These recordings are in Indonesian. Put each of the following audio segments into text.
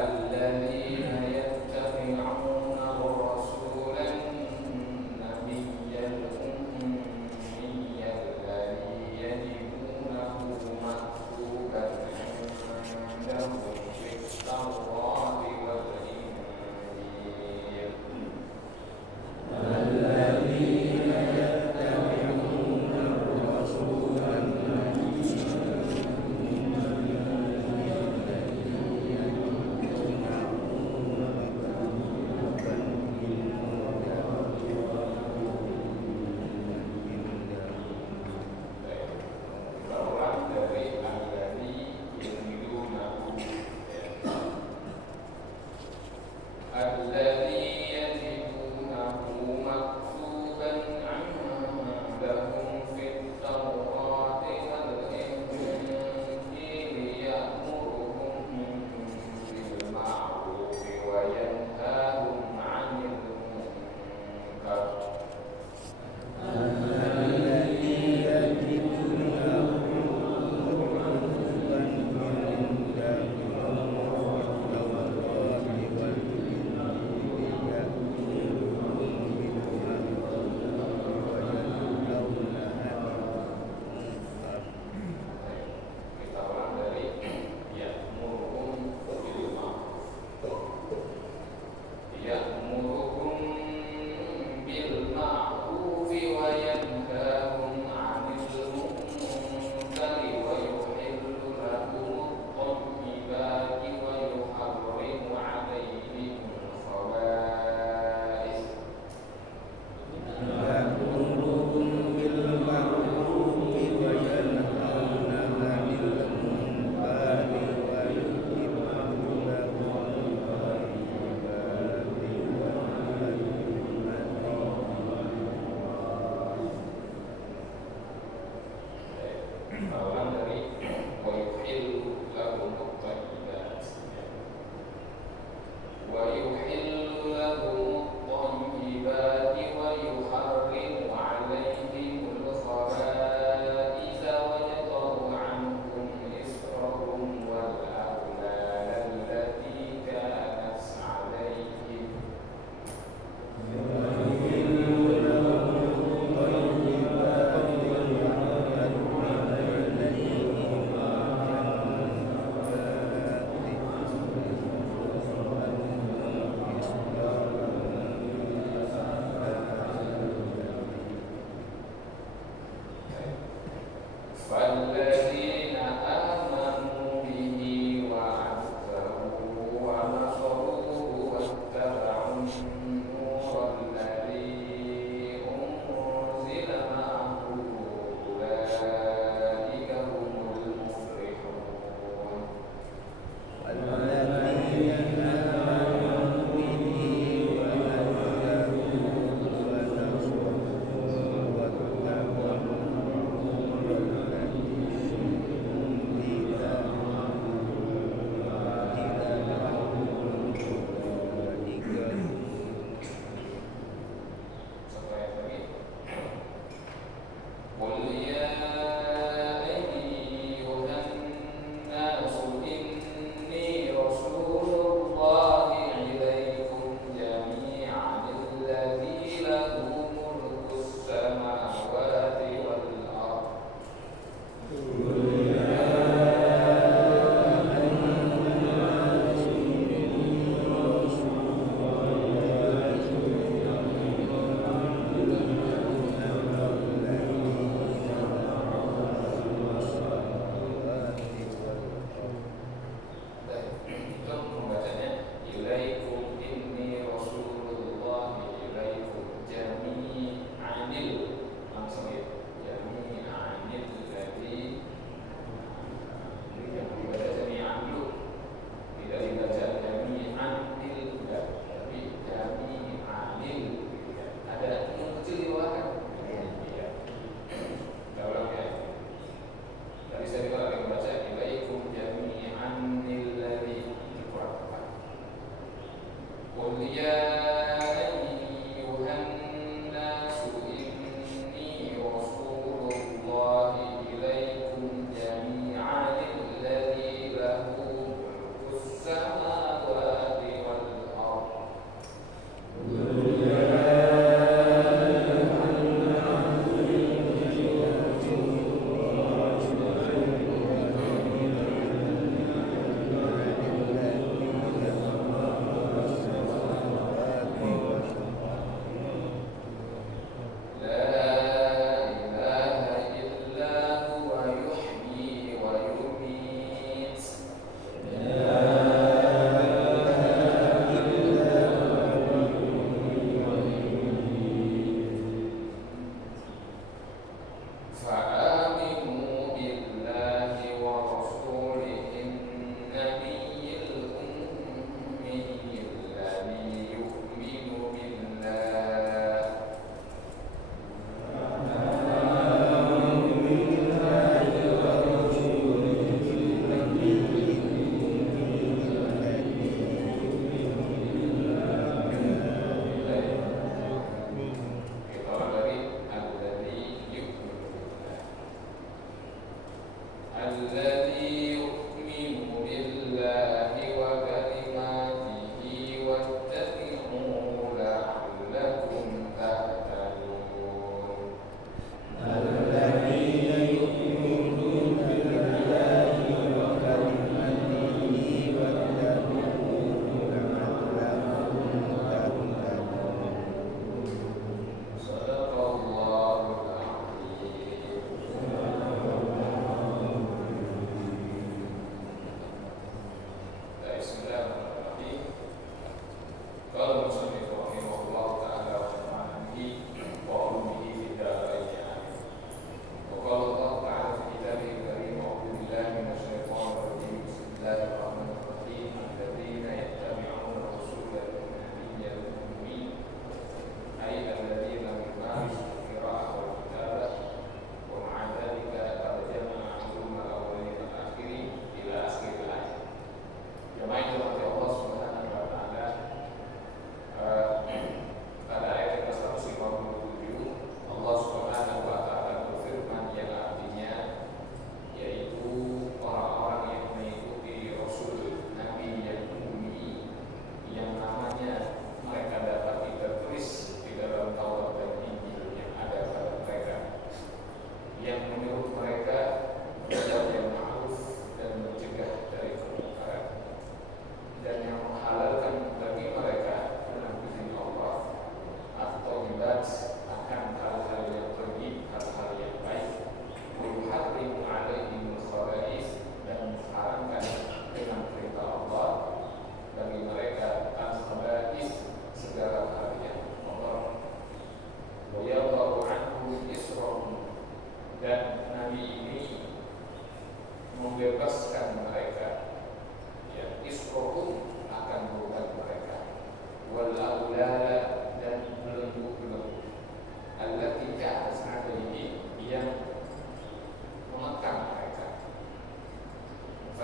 الذين يتبعون الرسول النبي الأمي الذي يجدونه مكتوبا عندهم في التوراة والإنجيل الذين يتبعون الرسول النبي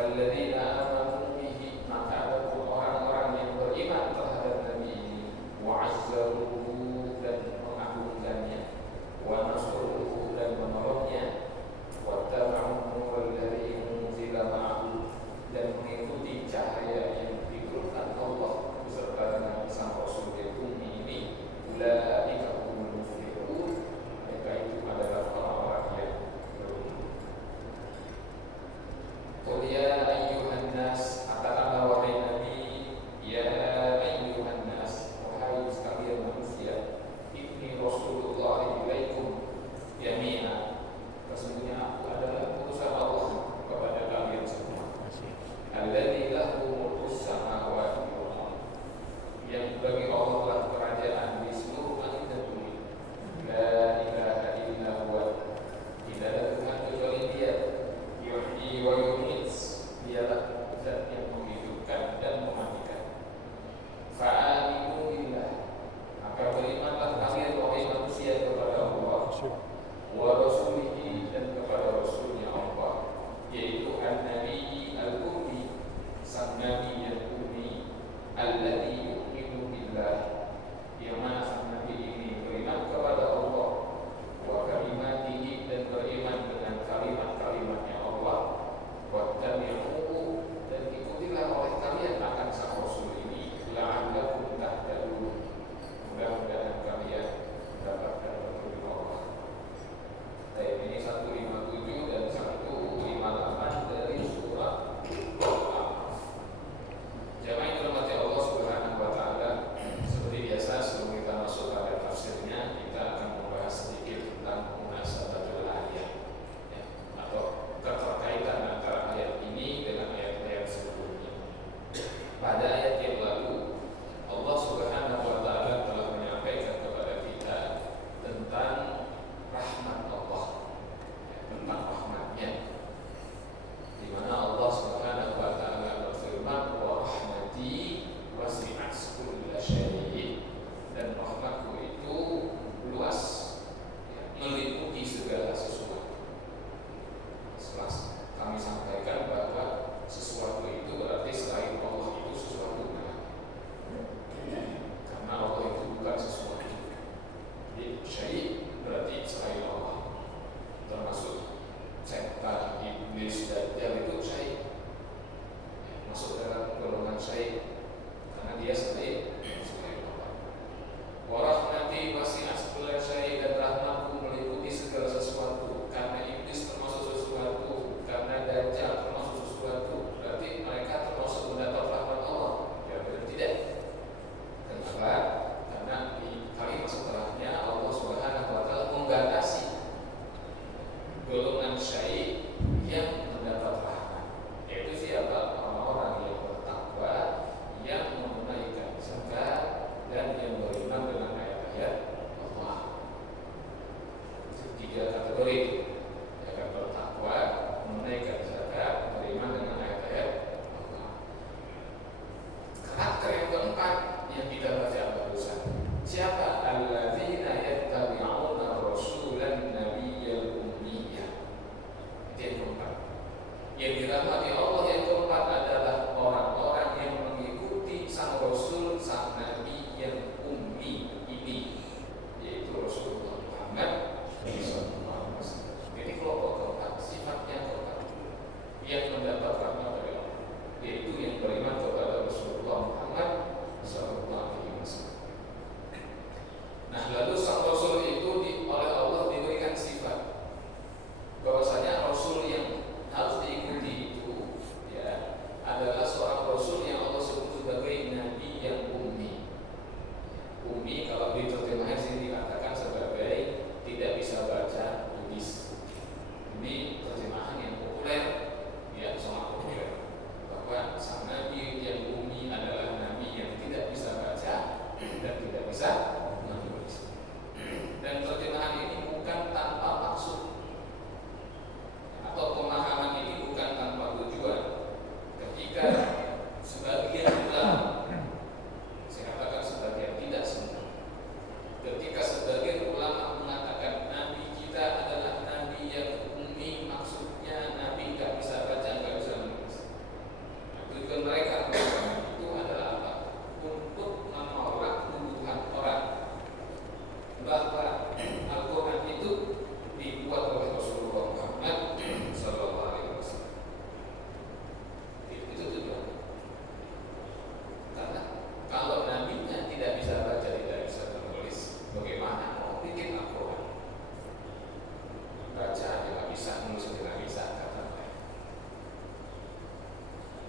walladzina amanu bihi, maka adapun orang-orang yang beriman terhadap Nabi ini, wa azzaruhu, dan mengagungkannya, wa nasruhu, dan menolongnya, wa taba'un nurul ladzi unzila ma'ahu, dan mengikuti cahaya yang diturunkan Allah beserta dengan sang Rasul ini, ulaika humul muflihun, mereka itu adalah orang-orang yang beruntung. Qul ya ayyuhan nas,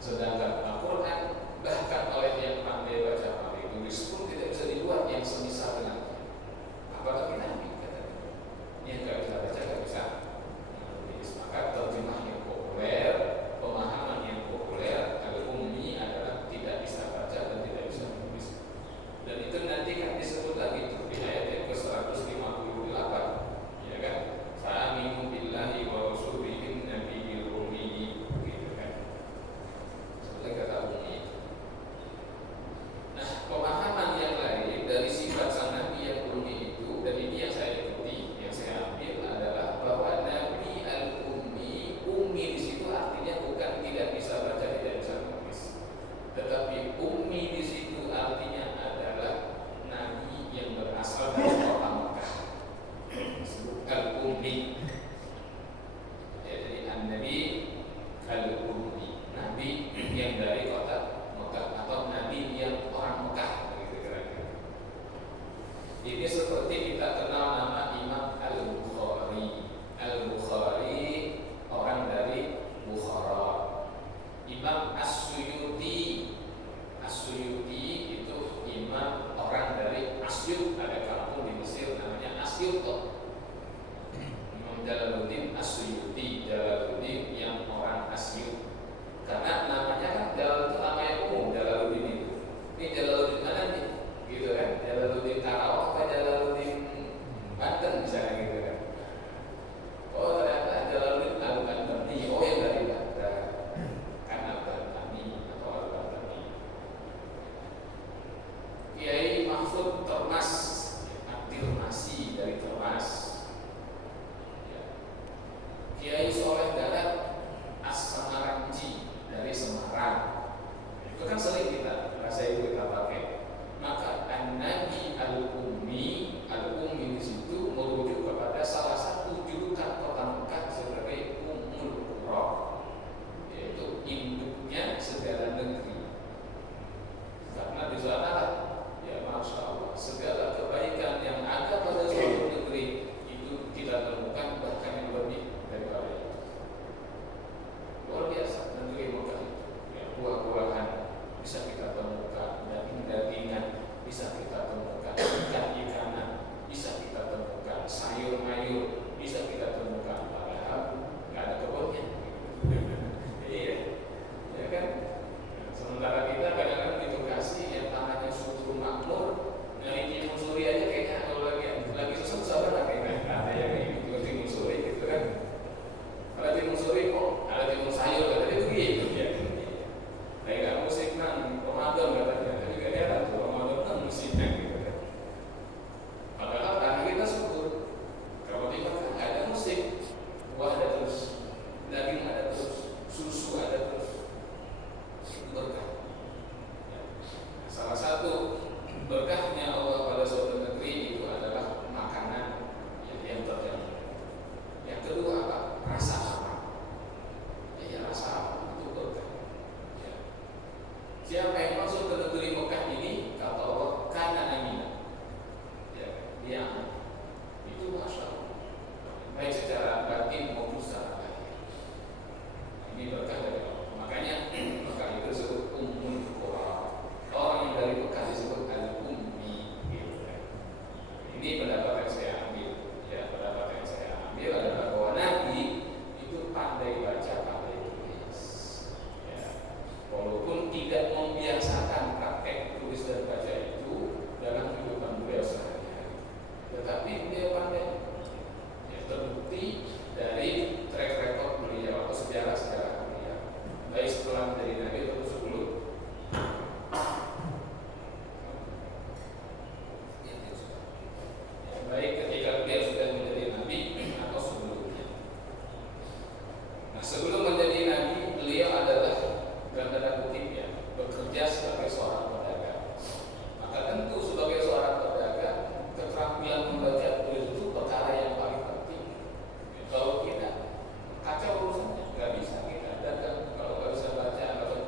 Sedangkan Al-Quran bahkan oleh yang pandai baca pandai tulis pun tidak bisa dibuat yang semisal dengannya. Apalagi Nabi katanya, yang nggak bisa baca nggak bisa menulis. Maka terjemah yang populer, pemahaman yang populer al-ummi adalah tidak bisa baca dan tidak bisa menulis. Dan itu nanti kan disebut lagi tuh di ayat yang ke-158, ya kan? Fa'aminu billahi wa rasulihi nabiyil ummi, gitu kan? Seperti kata ummi. Nah, pemahaman yang lain dari sifat sang nabi yang ummi itu, dan ini yang saya ikuti, yang saya ambil adalah bahwa nabi al-ummi, ummi di situ artinya bukan tidak bisa baca, tidak bisa menulis, tetapi ummi di situ artinya adalah nabi yang berasal dari kota Mekah, disebut al-ummi. Ya, jadi an-nabi al-ummi, nabi yang dari kota Mekah atau nabi yang orang Mekah, begitu kira-kira. Ini seperti kita kenal nama Imam Al-Bukhari. Al-Bukhari orang dari Bukhara. Imam As-Suyuti, As-Suyuti itu imam orang dari Asyut, ada kampung di Mesir namanya Asyut. Imam Jalaluddin As-Suyuti, Jalaluddin yang orang Asyut. Karena namanya kan Jalal itu namanya umum, Jalaluddin itu. Ini Jalaluddin mana nih? Gitu kan? Jalaluddin Karawang atau Jalaluddin Banten misalnya gitu kan? Oh ternyata Jalaluddin Al-Bantani, oh yang dari Banten, kan Al-Bantani atau Al-Bantani. Kiai Mahfud Termas, Abdirmasi dari Termas. Ya. Kiai Soleh Darat As-Samaranji dari Semarang. Itu kan sering kita bahasa itu kita pakai. Maka an-nabi al-ummi, al-ummi di situ merujuk kepada salah satu julukan kota Mekah sebagai Ummul Qura, yaitu induknya segala negeri. Karena di sana ya masya Allah segala kebaikan yang ada pada suatu negeri itu kita temukan bahkan yang lebih daripada itu. Luar biasa negeri Mekah itu. Ya, buah-buahan bisa kita temukan, daging-dagingan bisa kita temukan, ikan-ikanan bisa kita temukan, sayur-mayur bisa kita temukan, padahal nggak ada kebunnya. Iya, ya kan? Sementara kita kadang-kadang di Bekasi yang tanahnya subur makmur, yang Timun Suri aja kayaknya kalau lagi susah banget kayaknya ada yang kayak gitu Timun Suri gitu kan. Kalau Timun Suri kok ada timun sayur katanya begitu ya. Kayak musik kan Ramadan katanya, tapi gak heran tuh Ramadan kan musiknya gitu kan. Padahal tanah kita subur. Kalau di Mekah nggak ada musik, buah ada terus, daging ada terus, susu ada terus. Itu berkah. Ya. Salah satu berkahnya Allah pada suatu negeri itu adalah makanan yang terjamin. Yang kedua apa? Rasa aman. Ya rasa aman itu berkah. Ya. Siapa yang masuk ke negeri Mekah ini kata Allah kana amina. Ya, dia aman. Itu masya Allah. Baik secara batin maupun secara lahir. Ini berkah dari Allah. Makanya Mekah itu disebut Ummul Qura. Orang yang dari Mekah disebut al-ummi, gitu kan. Ini pendapat yang saya ambil. Ya, pendapat yang saya ambil adalah bahwa Nabi itu pandai baca, pandai tulis. Ya. Walaupun tidak membiasakan praktek tulis dan baca itu dalam kehidupan beliau sehari-hari, tetapi beliau pandai. Ya, terbukti dari track record beliau atau sejarah-sejarah beliau, baik setelah menjadi Nabi atau sebelum. Ya, baik ketika beliau sudah menjadi Nabi atau sebelumnya. Nah, sebelum menjadi Nabi, beliau adalah dalam tanda kutip ya, bekerja sebagai seorang pedagang. Maka tentu sebagai seorang pedagang, keterampilan membaca tulis itu perkara yang paling penting. Ya, kalau tidak, kacau urusannya, nggak bisa kita dagang kalau nggak bisa baca, nggak bisa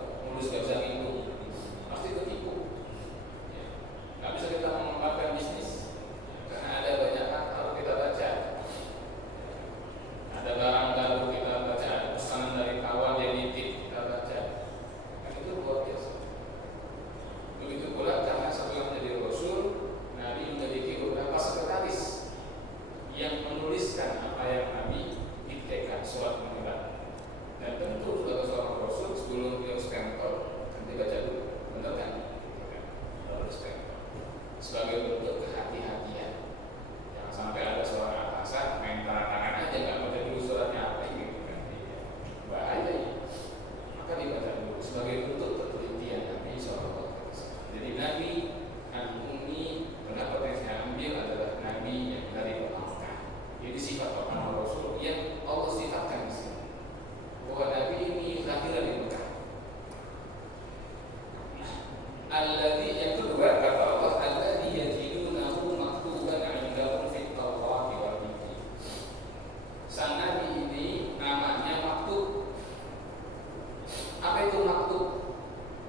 Apa itu maktub?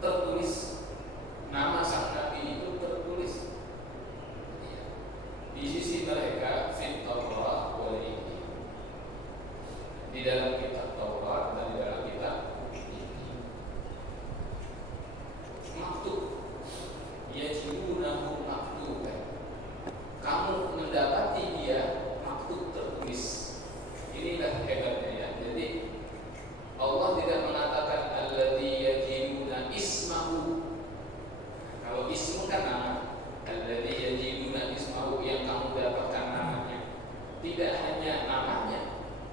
Tertulis. Nama sang nabi itu tertulis. Di sisi mereka fit Taurat wal Injil. Di dalam kitab Taurat dan di dalam kitab Injil. Maktub. Yajidunahu maktuban. Kamu mendapati dia maktub tertulis. Inilah hebatnya ya. Jadi Allah tidak mengatakan alladzi yajiduna ismahu. Kalau ismu kan nama. Alladzi yajiduna ismahu, yang kamu dapatkan namanya. Tidak hanya namanya,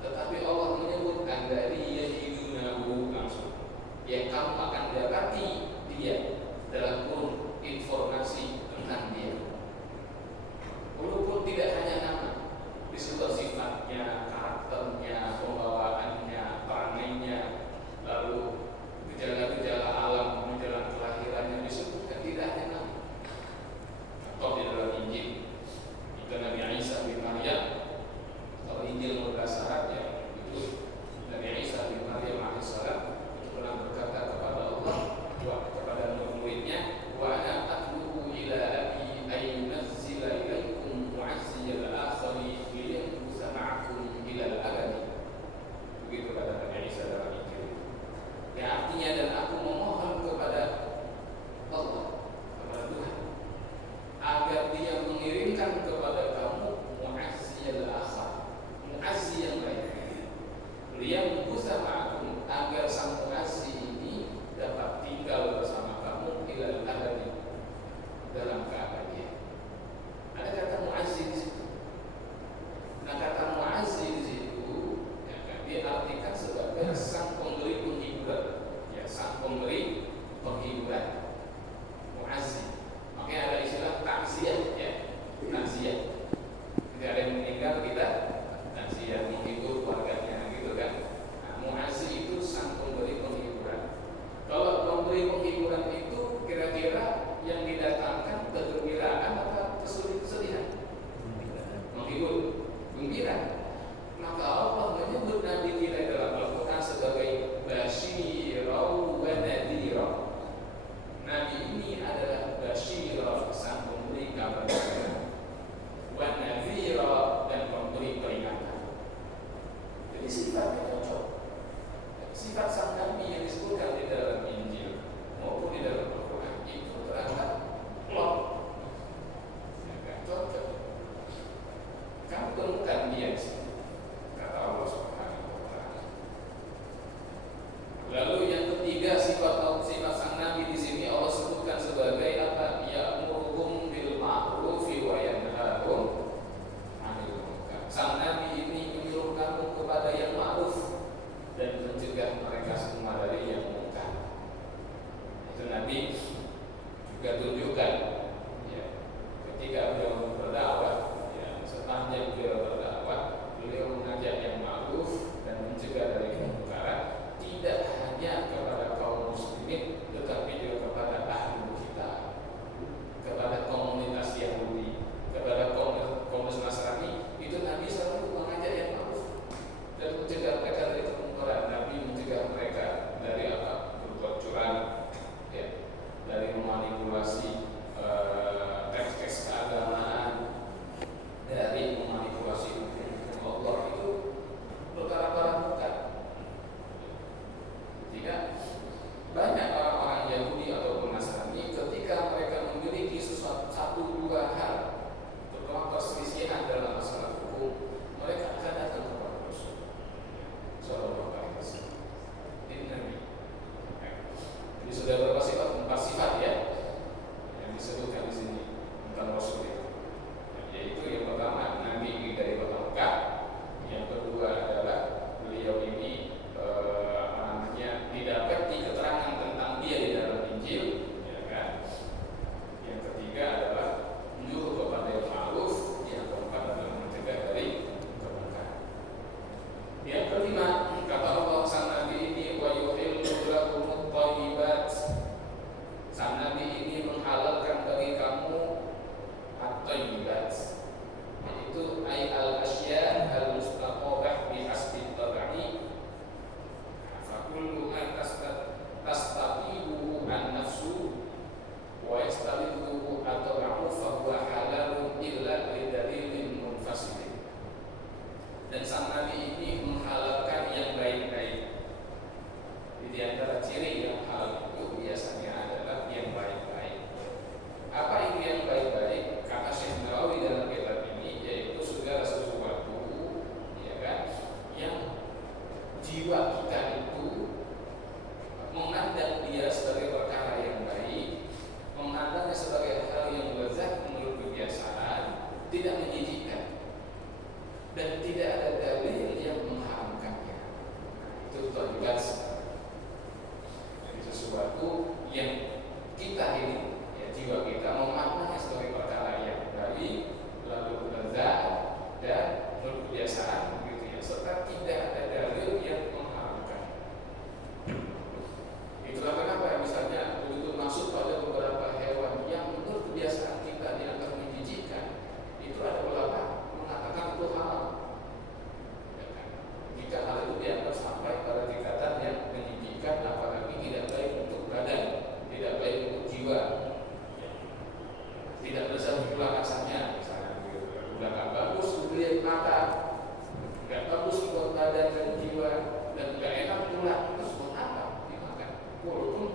tetapi Allah menyebut alladzi yajidunahu langsung. Yang kamu akan dapati dia dalam kurun informasi tentang dia. Walaupun tidak hanya nama, disebut sifatnya, karakternya, pembawaannya, perangainya, lalu gejala-gejala alam menjelang kelahirannya disebutkan, tidak hanya nama. Atau di dalam Injil itu Nabi Isa bin Maryam, kalau Injil berbahasa Arab ya itu Nabi Isa bin Maryam alaihissalam itu pernah berkata kepada Allah, kepada murid-muridnya, wa ana atluhu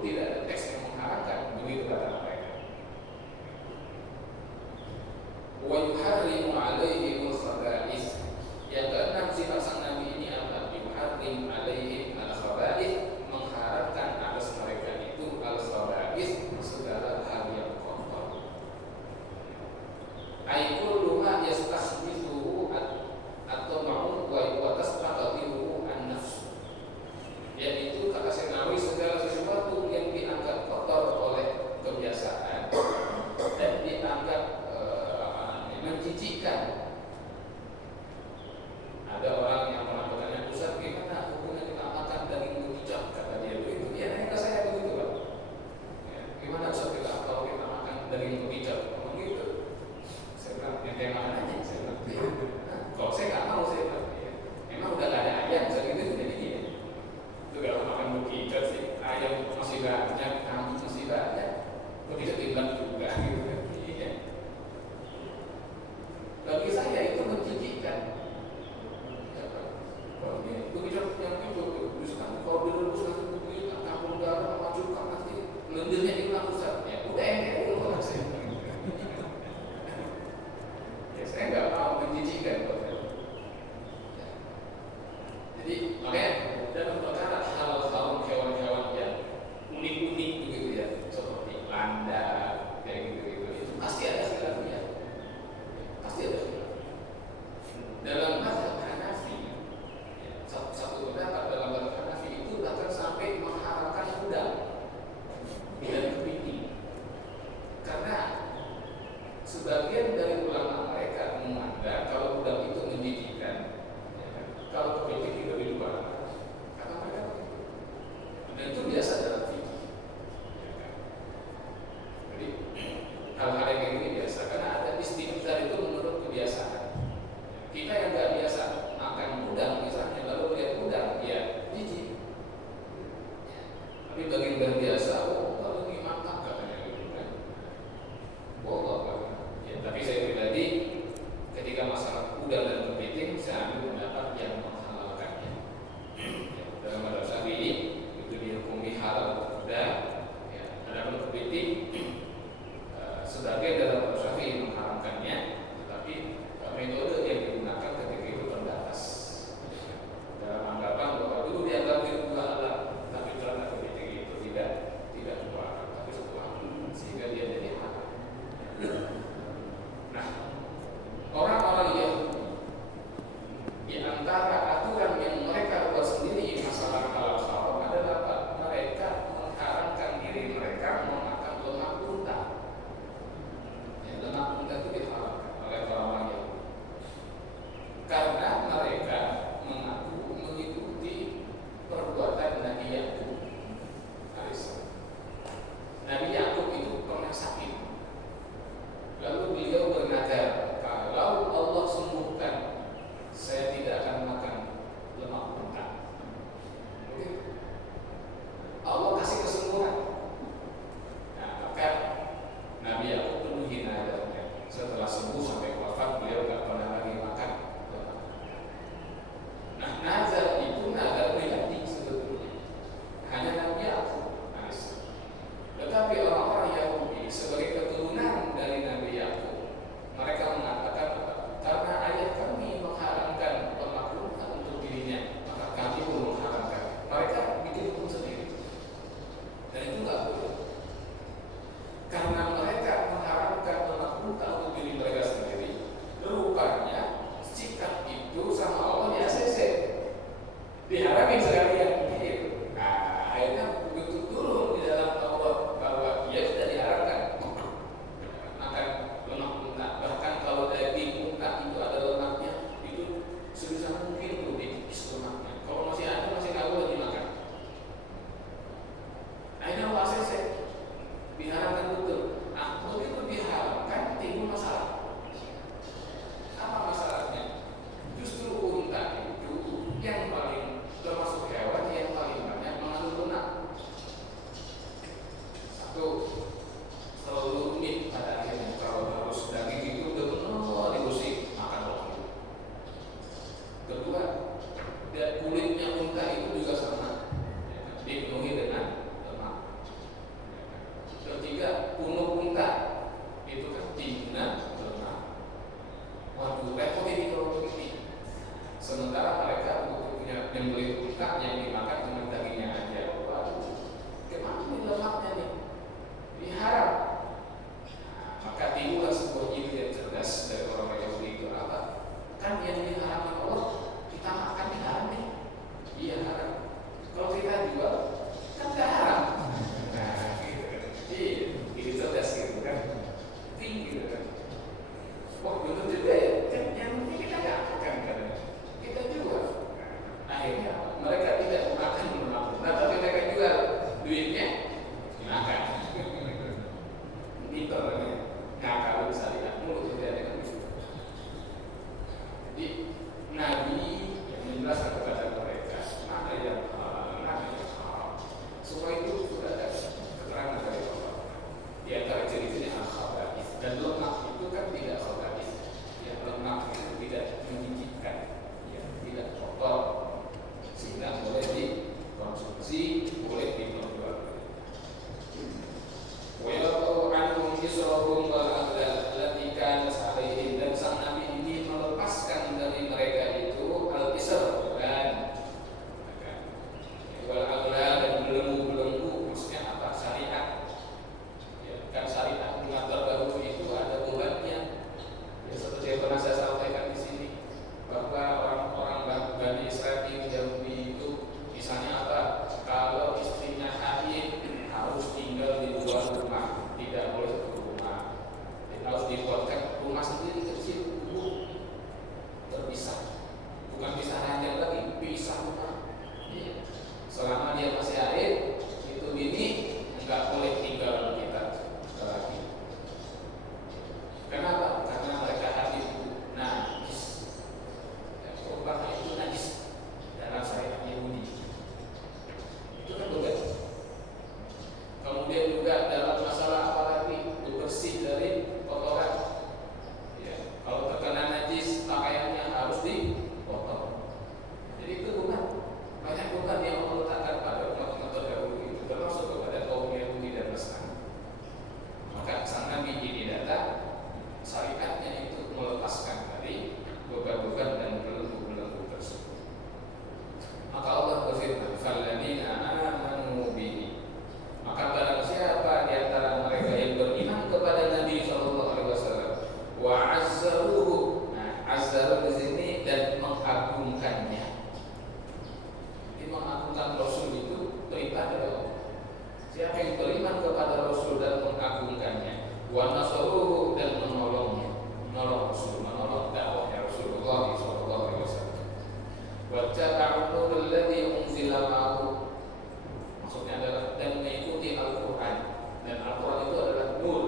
tidak ada teks yang mengharamkan, begitu kata mereka. Wa yuharrimu alaihimul khaba'ith. Yang keenam sifat sang nabi ini apa? Yuharrimu alaihim al-khaba'ith, mengharamkan atas mereka itu al-khaba'ith, segala hal yang kotor. Ai kullu ma yastakhbithu atau ma'un wa tasbaqathu an-nafs. Yaitu kata Senawi segala sesuatu yang dianggap kotor oleh kebiasaan dan dianggap menjijikkan. Ada orang yang mengatakan, Ustaz, gimana hukumnya kita makan daging berhijab? Kata dia begitu. Ya, kata saya begitu, Pak. Ya, gimana Ustaz kalau kita makan daging berhijab? Ngomong gitu. Saya bilang, yang kayak makan aja. Saya bilang, kalau saya nggak mau, saya bilang, ya, memang udah nggak ada ayam, saya gitu jadi gini. Itu kalau makan berhijab sih, ayam masih banyak, kambing masih banyak, berhijab timbang juga, gitu kan. Iya. Bagi saya itu menjijikkan. Berhijab yang itu, kalau direbuskan itu campur garam, masukkan nanti lendirnya hilang Ustaz. Ya udah enak itu kalau saya. Ya saya nggak mau menjijikkan. Jadi makanya dalam perkara hal-hal hewan-hewan yang unik-unik begitu ya, seperti landak kayak gitu-gitu, itu pasti ada khilafnya. Pasti ada khilaf. Dalam mazhab Hanafi, satu pendapat dalam mazhab Hanafi itu bahkan sampai mengharamkan udang dan kepiting. Karena sebagian dari ulama mereka menganggap kalau udang itu menjijikkan, kalau kepiting tidak dilupakan. Kata mereka begitu. Dan itu biasa dalam fikih. Jadi hal-hal yang ini biasa karena ada istighfar itu menurut kebiasaan. Kita yang nggak biasa makan udang misalnya, lalu lihat udang, ya jijik. Tapi bagi yang biasa, kalau ini mantap katanya gitu kan. Ya, tapi saya pribadi ketika masalah udang dan kepiting, saya ambil pendapat yang menghalalkannya. Ya, dalam mazhab Syafi'i itu dihukumi halal udang, ya, adapun kepiting sebagian dalam mazhab Syafi'i mengharamkannya, tetapi metode yang digunakan ketika itu terbatas. Dalam anggapan bahwa dulu dianggap itu halal, tapi ternyata kepiting itu tidak dua, tapi satu hal, sehingga dia jadi halal. Nah, orang-orang Yahudi di antara aturan yang mereka buat sendiri masalah halal haram adalah apa? Mereka mengharamkan diri mereka memakan lemak unta. Ya, lemak unta itu diharamkan oleh orang-orang Yahudi karena mereka mengaku mengikuti perbuatan Nabi Yakub alaihissalam. Nabi Yakub itu pernah sakit, lalu beliau bernazar, kalau Allah sembuhkan, saya tidak akan makan lemak unta. Allah kasih kesembuhan. Nah, maka Nabi Yakub penuhi nazarnya. Setelah sembuh sampai wafat, beliau tidak pernah lagi makan lemak. Nah, nazar itu nazar pribadi sebetulnya, hanya Nabi Yakub. Tetapi orang-orang Yahudi sebagai keturunan dari Nabi Yakub, mereka mengatakan karena ayah kami mengharamkan lemak unta untuk dirinya, maka kami pun mengharamkan. Mereka bikin hukum sendiri, dan itu nggak boleh. Karena mereka mengharamkan lemak unta untuk diri mereka sendiri, rupanya sikap itu sama Allah di ACC diharamin sekalian. Nah, akhirnya begitu turun di dalam Allah bahwa ia sudah diharapkan makan lemak unta. Bahkan kalau daging unta itu ada lemaknya, itu sebisa mungkin tuh dikikis lemaknya. Kalau masih ada, masih nggak boleh dimakan. Akhirnya Allah ACC diharapkan betul. Nah, begitu diharapkan timbul masalah. Apa masalahnya? Justru unta itu yang paling termasuk hewan yang paling banyak mengandung lemak. Satu, selalu rumit pada akhirnya kalau harus daging itu benar-benar diusik makan lemak. Kedua, kulitnya unta itu juga sama, dipenuhi dengan lemak. israhum wal aghlal allati kanat 'alaihim, dan sang nabi ini melepaskan dari mereka itu al-isr dan wal aghlal dan belenggu-belenggu. Maksudnya apa? Syariat. Ya, kan syariat mengatur dahulu itu ada bebannya. Ya, seperti yang pernah saya sampaikan di sini bahwa orang-orang Bani Israel Yahudi itu misalnya apa? Kalau istrinya haid harus tinggal di luar rumah, tidak boleh satu rumah. Jadi harus dibuatkan rumah sendiri kecil, terpisah. Bukan pisah ranjang lagi, pisah rumah. Ya. Selama dia masih haid, itu bini enggak boleh tinggal kita lagi. Kenapa? Karena mereka haid itu najis. Bahkan itu najis dalam syariat Yahudi. Itu kan berbeda. Kemudian juga dalam masalah apa lagi? Bersih dari kotoran. Ya, kalau terkena najis pakaiannya harus dipotong. Jadi itu banyak bukan yang meletakkan pada umat-umat terdahulu itu, termasuk kepada kaum Yahudi dan Nasrani. Maka sang Nabi ini datang, syariatnya itu melepaskan dari beban-beban dan belenggu-belenggu tersebut. Maka Allah berfirman, "Falladzina amanu bihi." Maka barang siapa di antara mereka yang beriman kepada Nabi sallallahu alaihi wasallam, wa azzaruhu. Nah, azzaru di sini dan mengagungkannya. Jadi mengagungkan Rasul itu perintah dari Allah. Siapa yang beriman kepada Rasul dan mengagungkannya, wa nasaruhu dan menolongnya, menolong Rasul, menolong dakwahnya Rasulullah sallallahu alaihi wasallam. Wa taba'u nurul ladzi unzila ma'ahu. Maksudnya adalah dan mengikuti Al-Quran, dan Al-Quran itu adalah nur.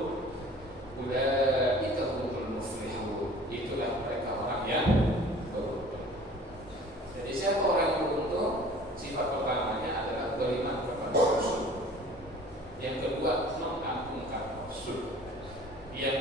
Ulaika humul muflihun. Itulah mereka orang yang beruntung. Jadi siapa orang yang beruntung? Sifat pertamanya adalah beriman kepada Rasul. Yang kedua, mengagungkan Rasul. Yang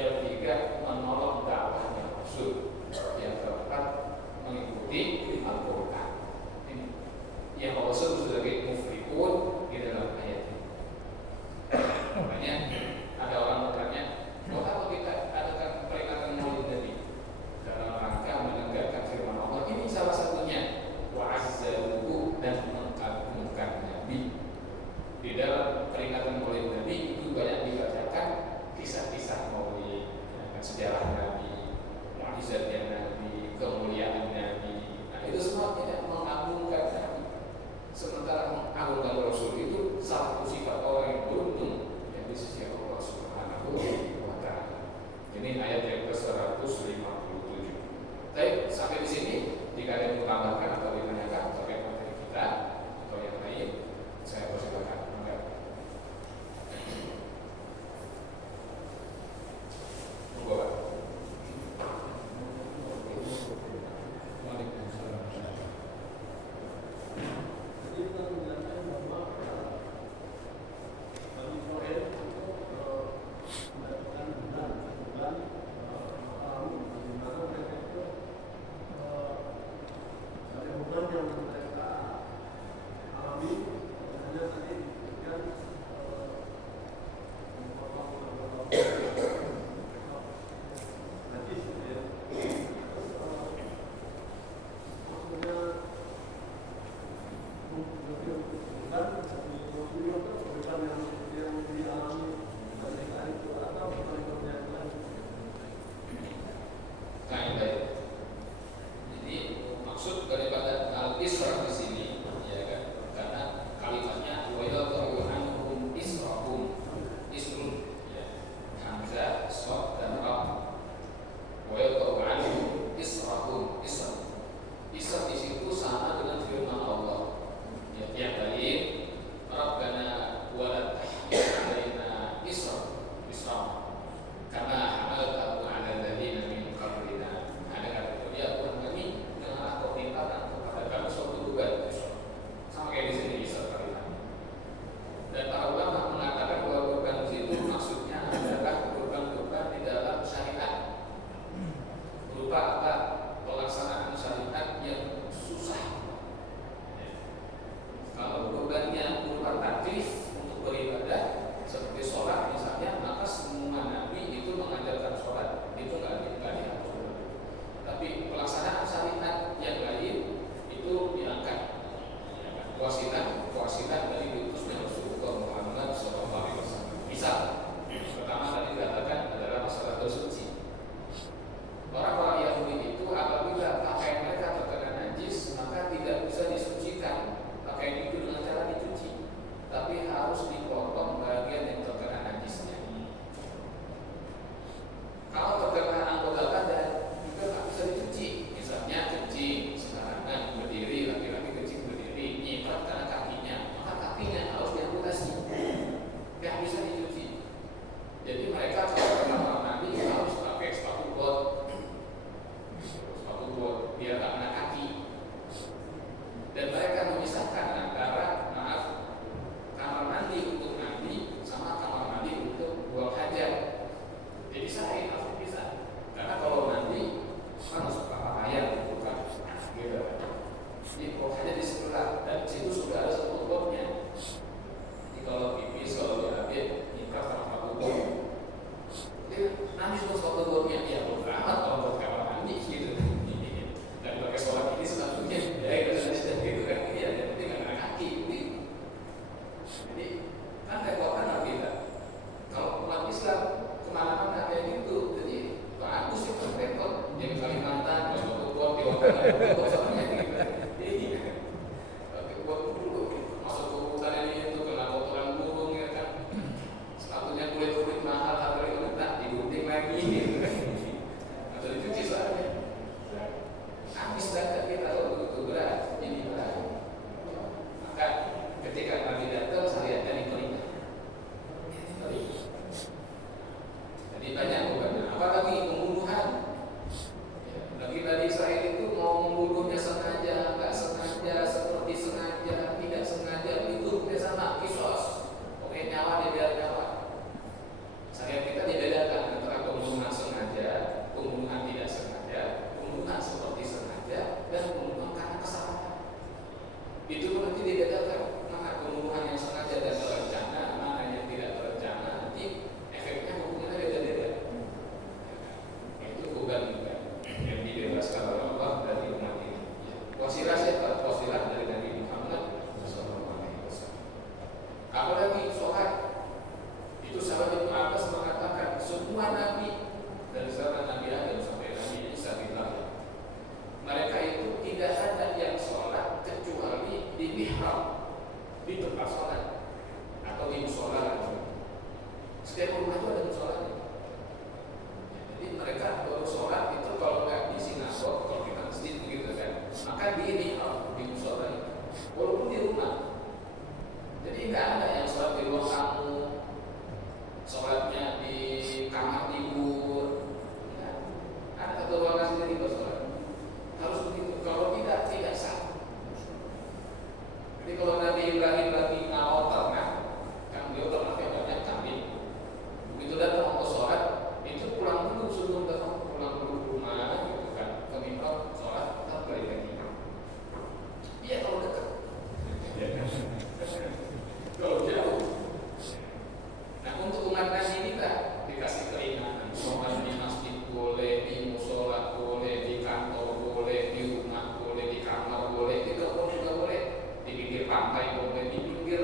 umat Nabi kita dikasih keringanan. Sholat di masjid boleh, di musola boleh, di kantor boleh, di rumah boleh, di kamar boleh, di kebun juga boleh, di pinggir pantai boleh, di pinggir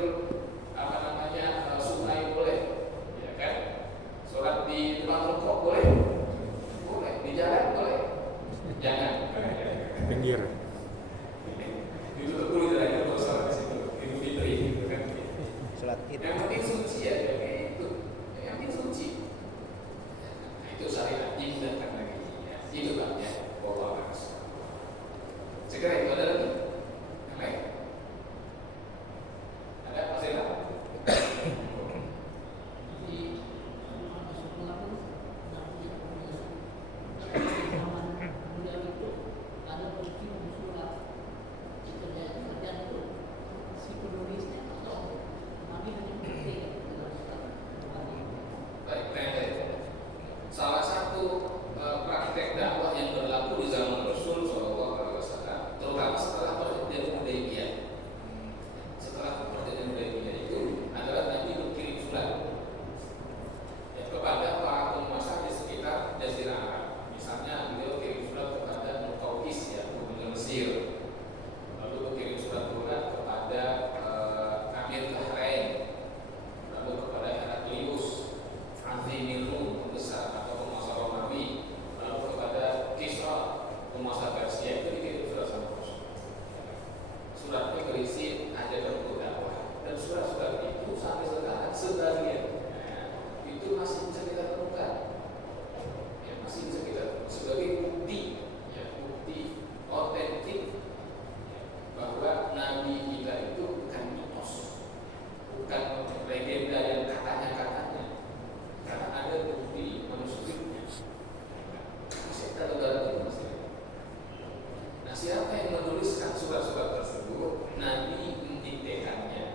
sungai boleh, ya kan? Sholat di depan rokok boleh, boleh, di jalan boleh, jangan pinggir. Itu dulu jalan kalau sholat di situ, Idul Fitri, gitu kan? Sholat Id. Yang penting suci ya, itu, yang penting suci. Nah, itu syariat tindakan lagi, ya. Itu kan ya, Allah Akbar. Segera itu ada lagi, yang lain? Ada masih ada? Salah satu praktek dakwah yang berlaku di zaman Rasul SAW, terutama setelah perjanjian Hudaybiyah. Setelah perjanjian Hudaybiyah itu adalah Nabi berkirim surat ya, kepada para penguasa di sekitar Jazirah Arab. Misalnya beliau kirim surat kepada Muqawqis ya, gubernur Mesir. Lalu berkirim surat kepada Amir Bahrain, lalu kepada Heraklius, Azimir Rum besar atau penguasa Romawi, lalu kepada Kisra penguasa Persia. Itu dikirim surat sama Rasul. Suratnya berisi ajakan untuk dakwah, dan surat-surat itu sampai sekarang sebagian itu masih bisa kita temukan, ya, masih bisa kita sebagai bukti, ya, bukti otentik ya, bahwa Nabi kita itu bukan mitos, bukan legenda yang katanya-katanya, karena ada bukti manuskripnya. Masih ada dalam masih. Nah, siapa yang menuliskan surat-surat tersebut? Nabi mendiktekannya.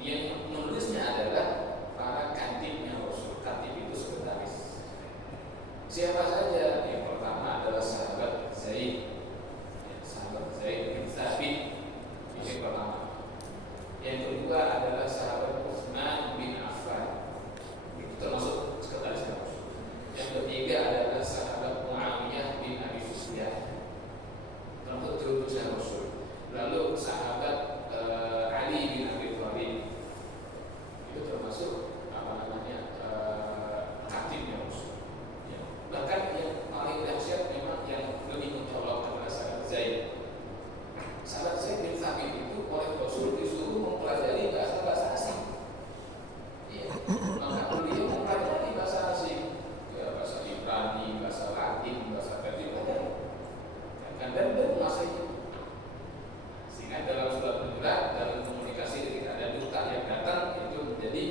Yang menulisnya adalah para katibnya Rasul. Katib itu sekretaris. Siapa saja? Yang pertama adalah sahabat Zaid. Ya, sahabat Zaid bin Thabit. Ini yang pertama. Yang kedua adalah sahabat Utsman bin Affan. Itu termasuk sekretaris Rasul. Yang ketiga adalah sahabat Muawiyah bin Abi Sufyan. Termasuk utusan Rasul. Lalu sahabat Ali bin Abi Thalib. Itu termasuk katibnya Rasul. Ya. Bahkan yang paling dahsyat memang yang lebih mencolok adalah sahabat Zaid. Sahabat Zaid bin Thabit itu oleh Rasul disuruh mempelajari bahasa asing. Ya. Maka beliau mempelajari bahasa asing, ya, bahasa Ibrani, bahasa Latin, bahasa Persia, dan menguasainya. Sehingga dalam surat bergerak, dalam komunikasi ketika ada duta yang datang, itu menjadi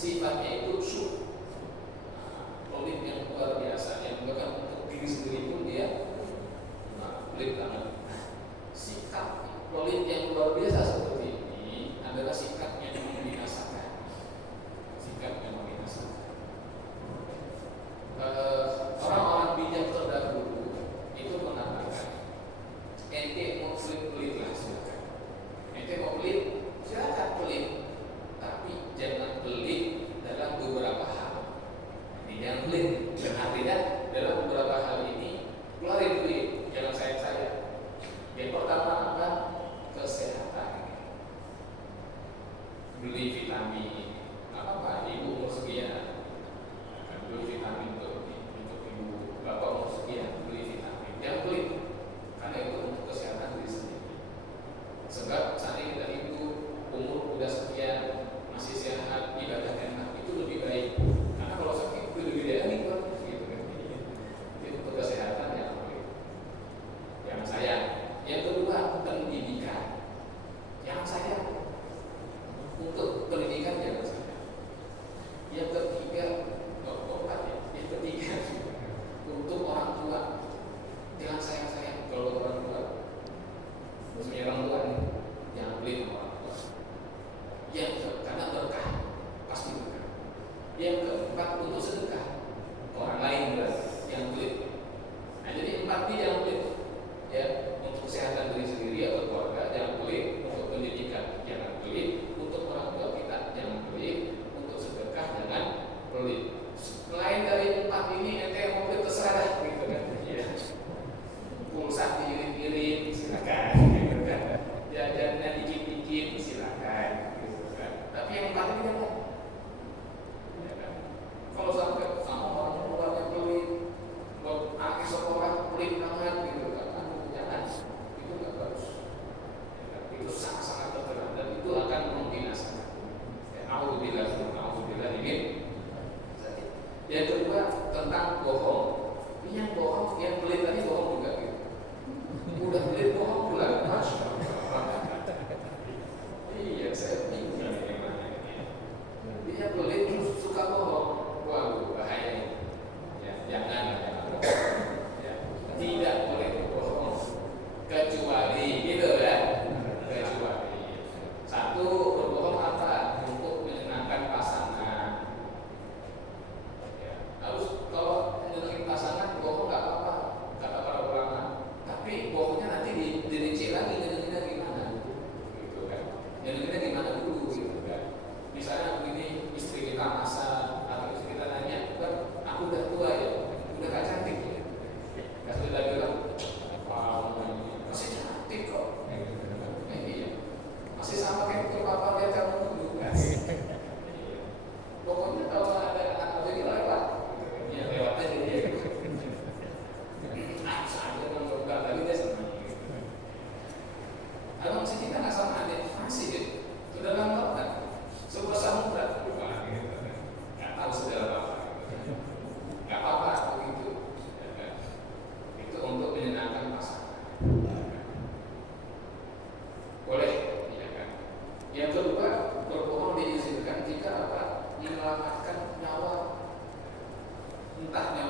sifatnya itu pelit yang luar biasa, yang bahkan untuk diri sendiri pun dia pelit banget. Sikap pelit yang luar biasa seperti ini adalah sikap yang membinasakan. Sikap yang membinasakan. Orang-orang bijak terdahulu itu mengatakan, ente mau pelit-pelit lah silakan. Ente mau pelit, silakan pelit. Tapi jangan pelit dalam beberapa hal. Jangan pelit dengan artinya dalam beberapa hal ini keluarin pelit, jangan sayang-sayang. Yang pertama apa? Kesehatan. Beli vitamin. Apa ibu umur sekian akan beli vitamin untuk ibu, bapak umur sekian beli vitamin. Jangan pelit, karena itu untuk kesehatan diri sendiri. Sebab saat ini kita ibu umur udah sekian masih sehat, ibadah enak, itu lebih baik. Karena kalau sakit itu lebih baik gitu kan. Itu untuk kesehatan yang baik. Jangan sayang. Yang kedua, pendidikan. Jangan sayang. Untuk pendidikan jangan sayang. Yang ketiga, yang ketiga untuk orang tua. Jangan sayang-sayang kalau orang tua. Maksudnya orang tua nih, jangan pelit sama orang tua. Yang karena berkah, pasti berkah. Yang keempat untuk sedekah orang lain berarti yang pelit. Nah jadi empat ini jangan pelit. Ya, untuk kesehatan diri sendiri atau keluarga jangan pelit, untuk pendidikan jangan pelit, untuk orang tua kita jangan pelit, untuk sedekah jangan pelit. Selain dari empat ini ente yang mau pelit terserah gitu kan. Ya. Pulsa diirit-irit silakan. Jajannya dikit-dikit silakan. Tapi yang empat ini jangan. Ya kan? Kalau sampai sama orang tuanya pelit, buat anak sekolah pelit banget gitu kan, jangan. Itu nggak bagus. Ya kan? Itu sangat-sangat tercela dan itu akan membinasakan. Alhamdulillah ini. Yang kedua tentang bohong. Ini yang bohong, yang pelit tadi bohong juga gitu. Udah pelit bohong pula, Masya Allah. Iya, saya bingung gimana ini. Dia pelit terus suka bohong. Waduh, bahaya. Ya, jangan. Ya, tidak boleh bohong. Kecuali gitu ya. Kecuali satu, berbohong apa? Untuk menyenangkan pasangan. Ya, harus kalau menyenangkan pasangan bohong nggak apa-apa, kata para ulama. Tapi bohongnya nanti dirinci lagi nyenenginnya gimana, gitu kan? Nyenenginnya gimana dulu, gitu kan? Misalnya begini, istri kita masak atau istri kita nanya, aku udah tua ya, udah gak cantik ya. Kasih kita bilang, wow, masih cantik kok. Iya, masih sama kayak waktu papa lihat kamu dulu kan? Pokoknya kalau ada anak lagi lewat, ya lewat aja dia. Saja menurutkan tadi dia senang. Kalau masih kita nggak sama adik, masih gitu. Sudah lama kan? Sebuah samudra, nggak tahu sudah apa. Nggak apa-apa begitu. Itu untuk menyenangkan pasangan. Boleh, ya kan? Yang kedua, berbohong diizinkan jika apa? Menyelamatkan nyawa, entah nyawa